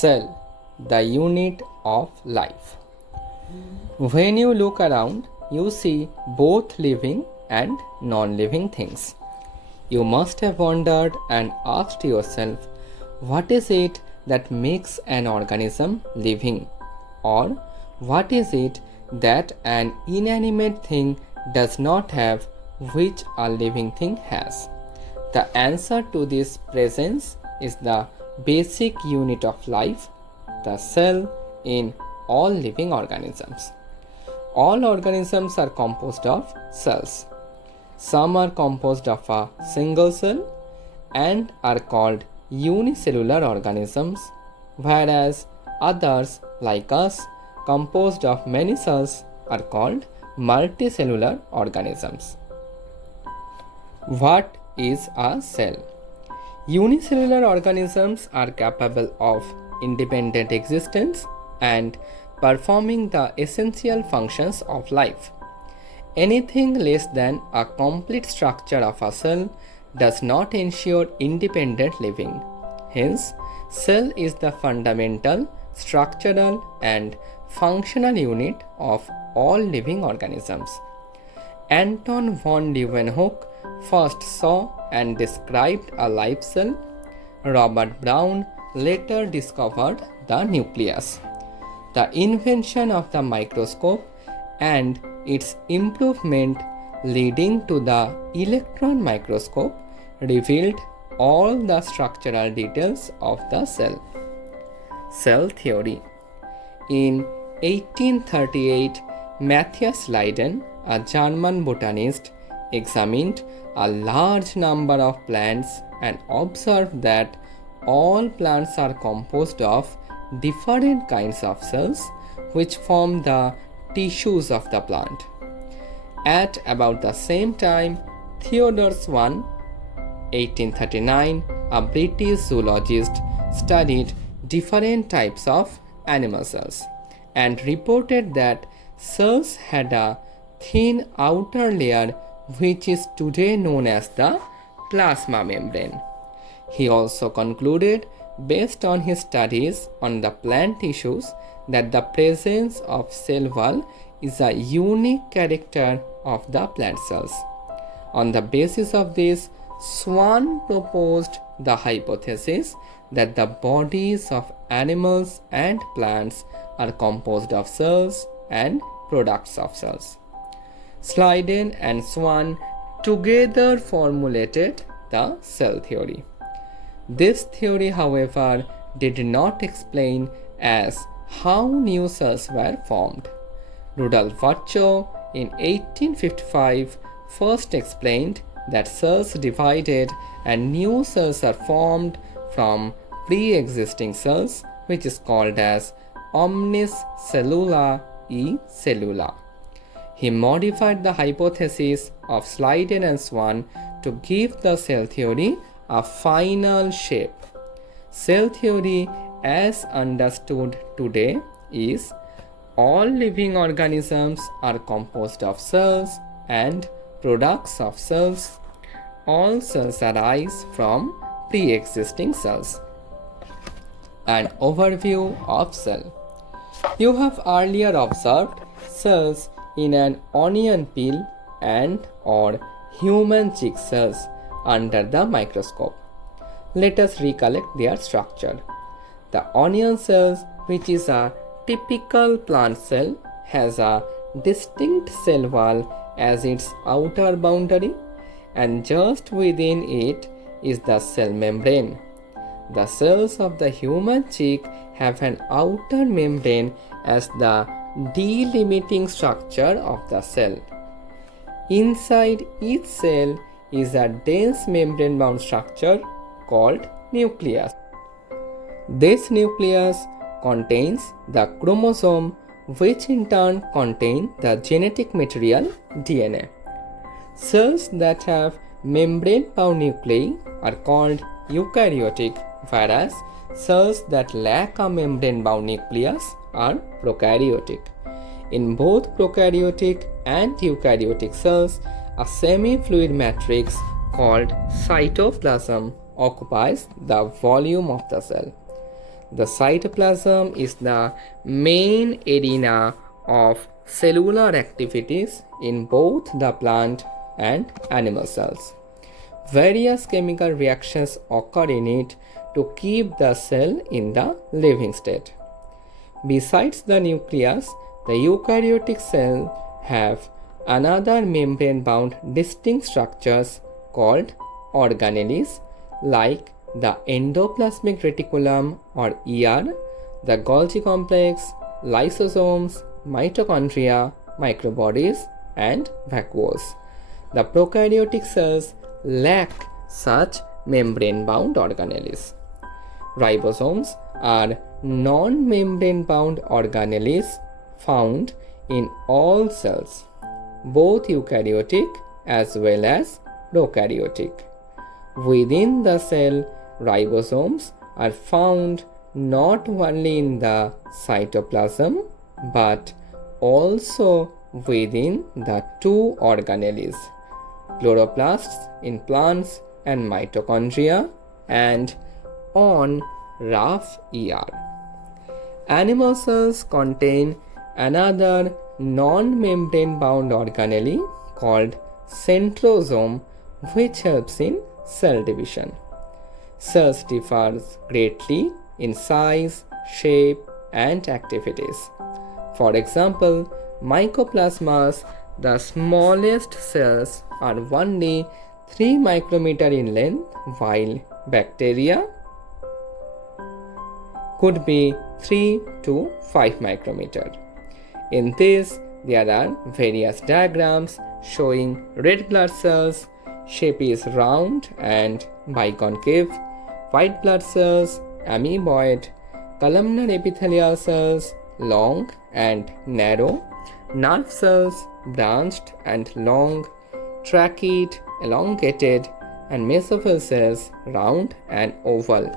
Cell, the unit of life. When you look around, you see both living and non-living things. You must have wondered and asked yourself, what is it that makes an organism living? Or what is it that an inanimate thing does not have which a living thing has? The answer to this presence is the basic unit of life, the cell in all living organisms. All organisms are composed of cells. Some are composed of a single cell and are called unicellular organisms, whereas others, like us, composed of many cells, are called multicellular organisms. What is a cell? Unicellular organisms are capable of independent existence and performing the essential functions of life. Anything less than a complete structure of a cell does not ensure independent living. Hence, cell is the fundamental, structural, and functional unit of all living organisms. Anton von Leeuwenhoek first saw and described a live cell. Robert Brown later discovered the nucleus. The invention of the microscope and its improvement leading to the electron microscope revealed all the structural details of the cell. Cell theory. In 1838, Matthias Leiden, a German botanist, examined a large number of plants and observed that all plants are composed of different kinds of cells which form the tissues of the plant. At about the same time, Theodore Swan, 1839, a British zoologist, studied different types of animal cells and reported that cells had a thin outer layer which is today known as the plasma membrane. He also concluded, based on his studies on the plant tissues, that the presence of cell wall is a unique character of the plant cells. On the basis of this, Swan proposed the hypothesis that the bodies of animals and plants are composed of cells and products of cells. Leiden and Swan together formulated the cell theory. This theory, however, did not explain as how new cells were formed. Rudolf Virchow in 1855 first explained that cells divided and new cells are formed from pre-existing cells, which is called as omnis cellula e cellula. He modified the hypothesis of Leiden and Swan to give the cell theory a final shape. Cell theory, as understood today, is all living organisms are composed of cells and products of cells. All cells arise from pre-existing cells. An overview of cell. You have earlier observed cells in an onion peel and or human cheek cells under the microscope. Let us recollect their structure. The onion cells, which is a typical plant cell, has a distinct cell wall as its outer boundary, and just within it is the cell membrane. The cells of the human cheek have an outer membrane as the delimiting structure of the cell. Inside each cell is a dense membrane-bound structure called nucleus. This nucleus contains the chromosome, which in turn contain the genetic material DNA. Cells that have membrane-bound nuclei are called eukaryotic, whereas cells that lack a membrane-bound nucleus are prokaryotic. In both prokaryotic and eukaryotic cells, a semi-fluid matrix called cytoplasm occupies the volume of the cell. The cytoplasm is the main arena of cellular activities in both the plant and animal cells. Various chemical reactions occur in it to keep the cell in the living state. Besides the nucleus, the eukaryotic cell have another membrane-bound distinct structures called organelles, like the endoplasmic reticulum or ER, the Golgi complex, lysosomes, mitochondria, microbodies, and vacuoles. The prokaryotic cells lack such membrane-bound organelles. Ribosomes are non-membrane-bound organelles found in all cells, both eukaryotic as well as prokaryotic. Within the cell, ribosomes are found not only in the cytoplasm but also within the two organelles, chloroplasts in plants and mitochondria, and on rough ER. Animal cells contain another non-membrane bound organelle called centrosome, which helps in cell division. Cells differ greatly in size, shape, and activities. For example, mycoplasmas, the smallest cells, are only 3 micrometer in length, while bacteria could be 3 to 5 micrometer. In this, there are various diagrams showing red blood cells. Shape is round and biconcave. White blood cells, amoeboid. Columnar epithelial cells, long and narrow. Nerve cells, branched and long. Tracheate, elongated, and mesophyll cells, round and oval.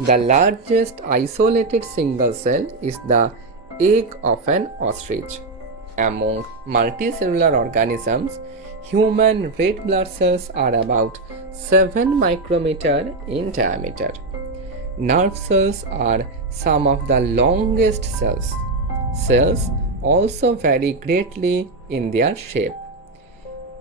The largest isolated single cell is the egg of an ostrich. Among multicellular organisms, human red blood cells are about 7 micrometer in diameter. Nerve cells are some of the longest cells. Cells also vary greatly in their shape.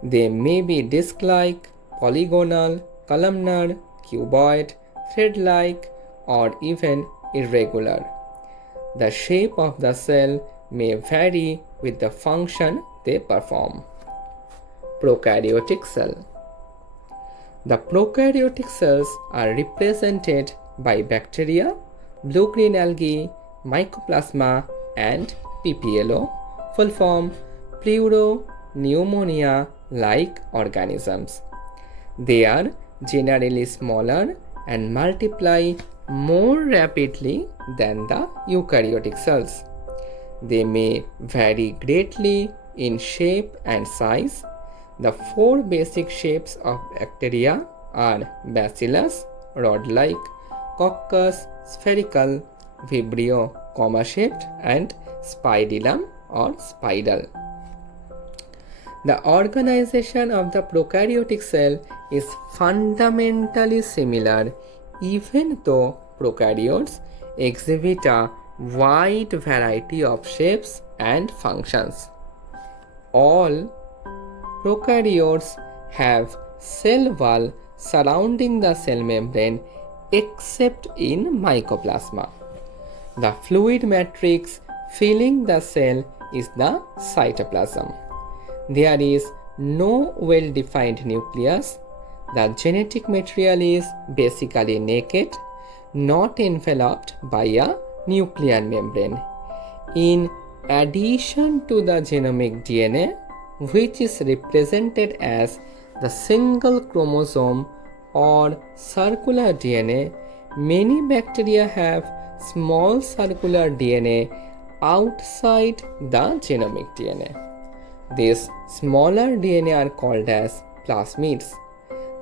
They may be disc-like, polygonal, columnar, cuboid, thread-like, or even irregular. The shape of the cell may vary with the function they perform. Prokaryotic cell. The prokaryotic cells are represented by bacteria, blue-green algae, mycoplasma, and PPLO, full form Pleuropneumonia-like organisms. They are generally smaller and multiply more rapidly than the eukaryotic cells. They may vary greatly in shape and size. The 4 basic shapes of bacteria are bacillus, rod-like, coccus, spherical, vibrio, comma-shaped, and spidillum or spidal. The organization of the prokaryotic cell is fundamentally similar, even though prokaryotes exhibit a wide variety of shapes and functions. All prokaryotes have cell wall surrounding the cell membrane except in mycoplasma. The fluid matrix filling the cell is the cytoplasm. There is no well-defined nucleus. The genetic material is basically naked, not enveloped by a nuclear membrane. In addition to the genomic DNA, which is represented as the single chromosome or circular DNA, many bacteria have small circular DNA outside the genomic DNA. These smaller DNA are called as plasmids.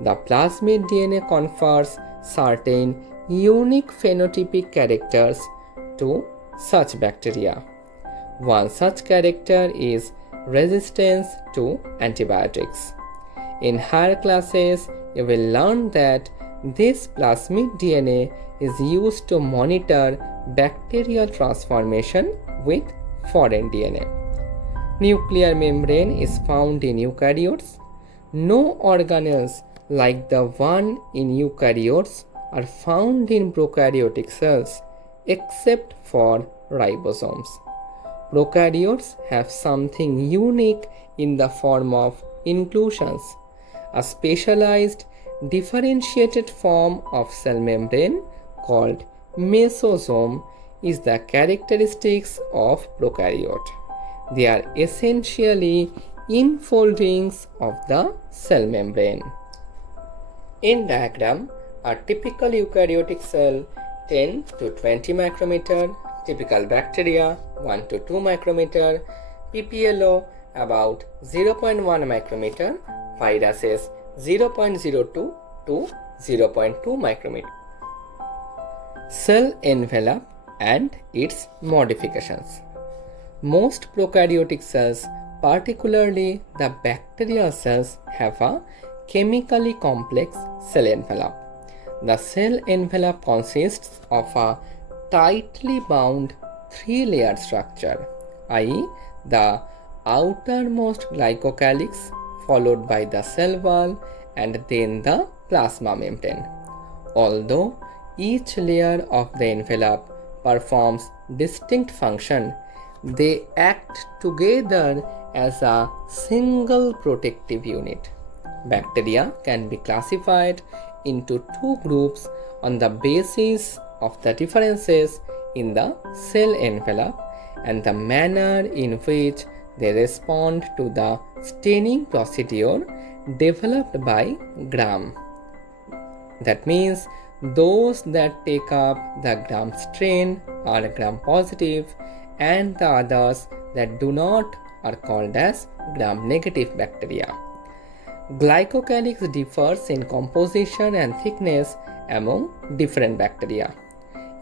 The plasmid DNA confers certain unique phenotypic characters to such bacteria. One such character is resistance to antibiotics. In higher classes, you will learn that This plasmid DNA is used to monitor bacterial transformation with foreign DNA. Nuclear membrane is found in eukaryotes. No organelles like the one in eukaryotes are found in prokaryotic cells except for ribosomes. Prokaryotes have something unique in the form of inclusions. A specialized differentiated form of cell membrane called mesosome is the characteristics of prokaryote. They are essentially infoldings of the cell membrane. In diagram, a typical eukaryotic cell 10 to 20 micrometer, typical bacteria 1 to 2 micrometer, PPLO about 0.1 micrometer, viruses 0.02 to 0.2 micrometer. Cell envelope and its modifications. Most prokaryotic cells, particularly the bacterial cells, have a chemically complex cell envelope. The cell envelope consists of a tightly bound three-layered structure, i.e., the outermost glycocalyx, followed by the cell wall and then the plasma membrane. Although each layer of the envelope performs distinct function, they act together as a single protective unit. Bacteria can be classified into two groups on the basis of the differences in the cell envelope and the manner in which they respond to the staining procedure developed by Gram. That means those that take up the Gram strain are Gram positive and the others that do not are called as Gram negative bacteria. Glycocalyx differs in composition and thickness among different bacteria.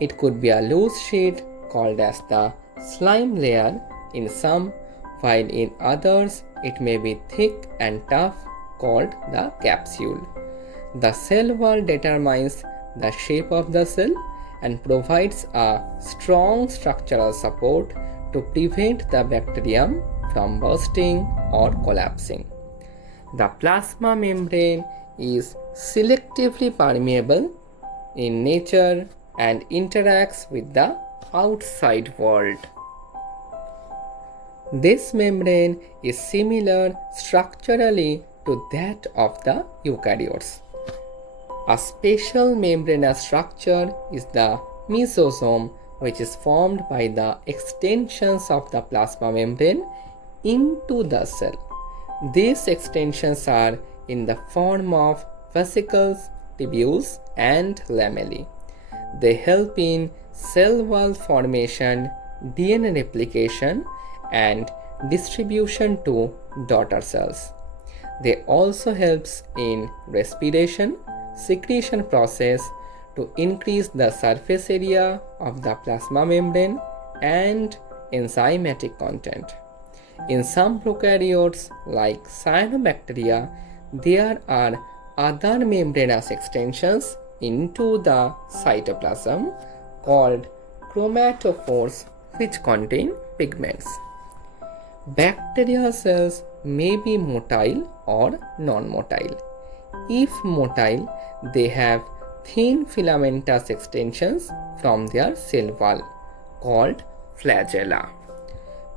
It could be a loose sheet called as the slime layer in some, while in others it may be thick and tough called the capsule. The cell wall determines the shape of the cell and provides a strong structural support to prevent the bacterium from bursting or collapsing. The plasma membrane is selectively permeable in nature and interacts with the outside world. This membrane is similar structurally to that of the eukaryotes. A special membranous structure is the mesosome, which is formed by the extensions of the plasma membrane into the cell. These extensions are in the form of vesicles, tubules, and lamellae. They help in cell wall formation, DNA replication, and distribution to daughter cells. They also helps in respiration, secretion process to increase the surface area of the plasma membrane and enzymatic content. In some prokaryotes like cyanobacteria, there are other membranous extensions into the cytoplasm called chromatophores, which contain pigments. Bacterial cells may be motile or non-motile. If motile, they have thin filamentous extensions from their cell wall called flagella.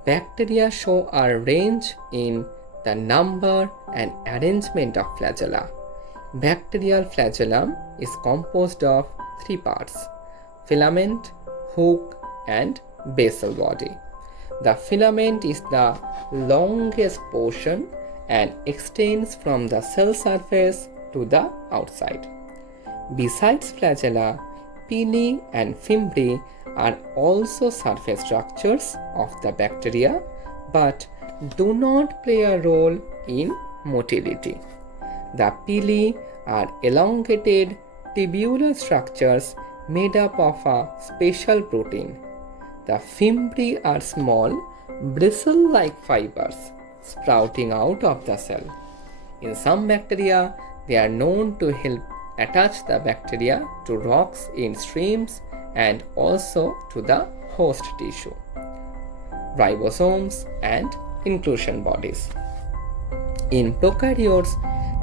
Bacteria show a range in the number and arrangement of flagella. Bacterial flagellum is composed of three parts: filament, hook, and basal body. The filament is the longest portion and extends from the cell surface to the outside. Besides flagella, pili and fimbriae are also surface structures of the bacteria but do not play a role in motility. The pili are elongated tubular structures made up of a special protein. The fimbriae are small, bristle-like fibers sprouting out of the cell. In some bacteria, they are known to help attach the bacteria to rocks in streams and also to the host tissue. Ribosomes and inclusion bodies. In prokaryotes,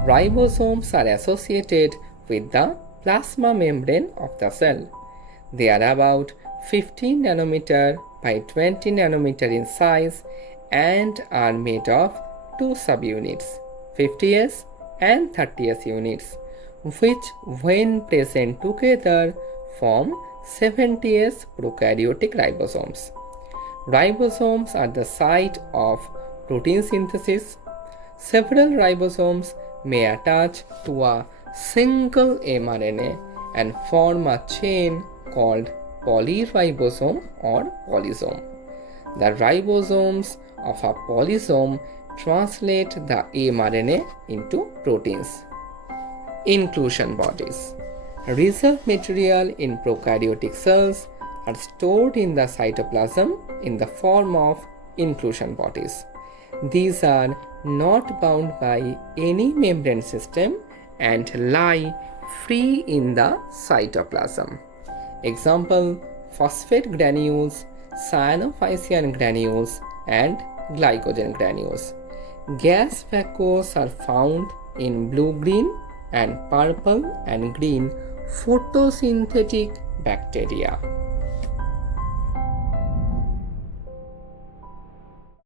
ribosomes are associated with the plasma membrane of the cell. They are about 15 nanometer by 20 nanometer in size and are made of two subunits, 50S and 30S units, which when present together form 70S prokaryotic ribosomes. Ribosomes are the site of protein synthesis. Several ribosomes may attach to a single mRNA and form a chain called polyribosome or polysome. The ribosomes of a polysome translate the mRNA into proteins. Inclusion bodies. Reserve material in prokaryotic cells are stored in the cytoplasm in the form of inclusion bodies. These are not bound by any membrane system and lie free in the cytoplasm. Example: phosphate granules, cyanophycean granules, and glycogen granules. Gas vacuoles are found in blue-green and purple and green photosynthetic bacteria.